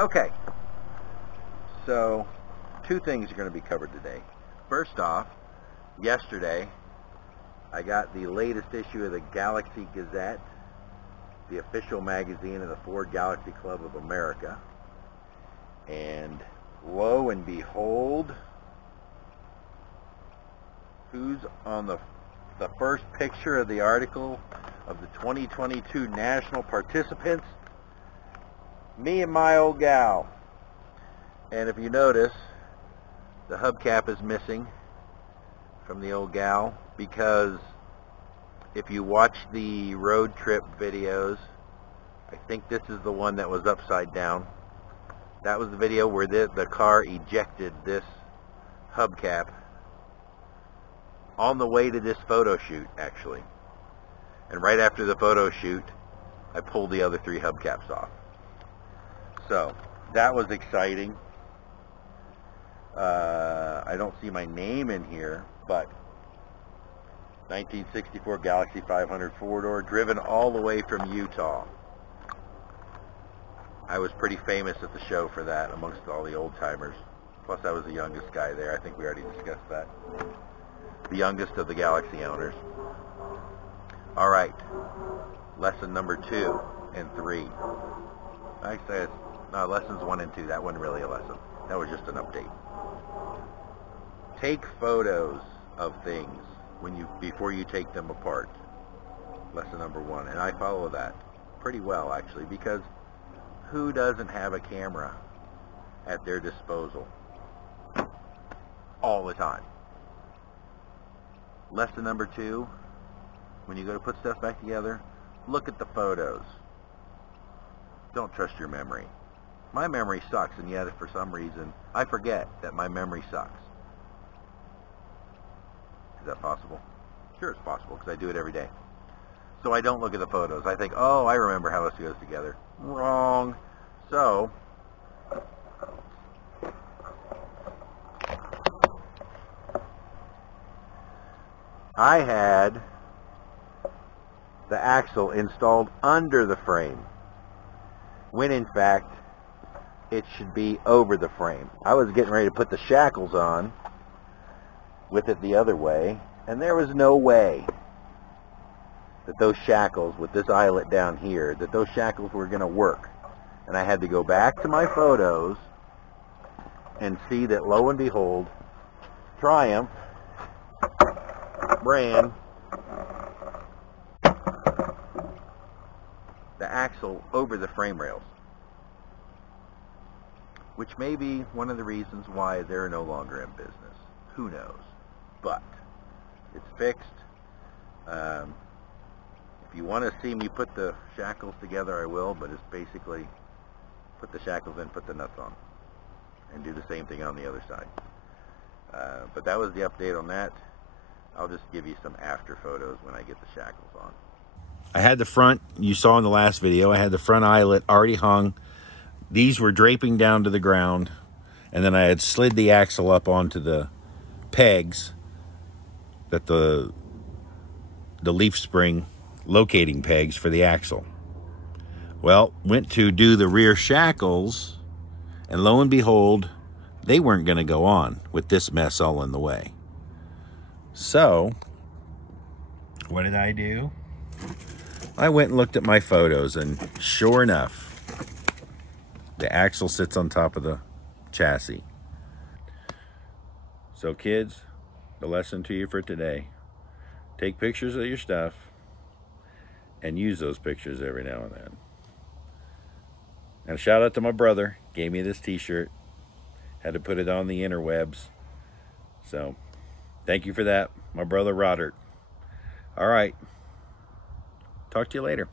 Okay, so two things are going to be covered today. First off, yesterday I got the latest issue of the Galaxy Gazette, the official magazine of the Ford Galaxy Club of America, and lo and behold, who's on the first picture of the article of the 2022 national participants? Me and my old gal. And if you notice, the hubcap is missing from the old gal, because if you watch the road trip videos, I think this is the one that was upside down. That was the video where the car ejected this hubcap on the way to this photo shoot, actually. And right after the photo shoot, I pulled the other three hubcaps off. So that was exciting. I don't see my name in here, but 1964 Galaxy 500 four-door, driven all the way from Utah. I was pretty famous at the show for that amongst all the old-timers. Plus I was the youngest guy there. I think we already discussed that. The youngest of the Galaxy owners. Alright, lesson number 2 and 3. Actually, no, lessons 1 and 2, that wasn't really a lesson. That was just an update. Take photos of things before you take them apart. Lesson number 1. And I follow that pretty well, actually, because who doesn't have a camera at their disposal all the time? Lesson number 2, when you go to put stuff back together, look at the photos. Don't trust your memory. My memory sucks, and yet for some reason I forget that my memory sucks. Is that possible? Sure, it's possible, because I do it every day. So I don't look at the photos. I think, oh, I remember how this goes together. Wrong. So I had the axle installed under the frame, when in fact it should be over the frame. I was getting ready to put the shackles on with it the other way, and there was no way that those shackles, with this eyelet down here, that those shackles were going to work. And I had to go back to my photos and see that, lo and behold, Triumph ran the axle over the frame rails, which may be one of the reasons why they're no longer in business. Who knows? But it's fixed. If you want to see me put the shackles together, I will, but it's basically put the shackles in, put the nuts on, and do the same thing on the other side. But that was the update on that. I'll just give you some after photos when I get the shackles on. I had the front, you saw in the last video, I had the front eyelet already hung. These were draping down to the ground, and then I had slid the axle up onto the pegs that the leaf spring locating pegs for the axle. Well, went to do the rear shackles, and lo and behold, they weren't going to go on with this mess all in the way. So what did I do? I went and looked at my photos, and sure enough, the axle sits on top of the chassis. So kids, the lesson to you for today: take pictures of your stuff and use those pictures every now and then. And a shout out to my brother, gave me this t-shirt. Had to put it on the interwebs. So thank you for that, my brother Rodert. All right, talk to you later.